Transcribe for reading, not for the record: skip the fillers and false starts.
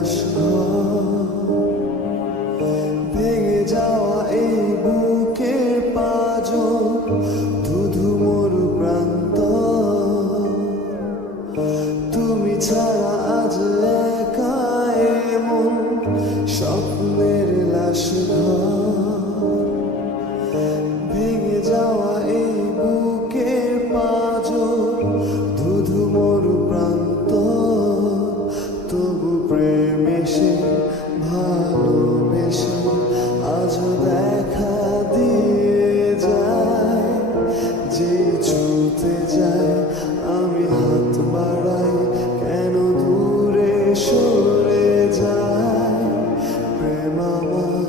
লাশ ভেঙে যাওয়া এই বুকে পাঁজর ধুধু মরু প্রান্ত তুমি ছাড়া আজ একা এমন স্বপ্নের লাশ ভেঙে যাওয়া এই বুকের পাঁজর ধুধু মরু প্রান্ত তবু প্রেম এসে ভালোবেসে আজও দেখা দিয়ে যায় যে ছুতে যায় আমি হাত বাড়াই কেন দূরে সরে যায় প্রেম আমার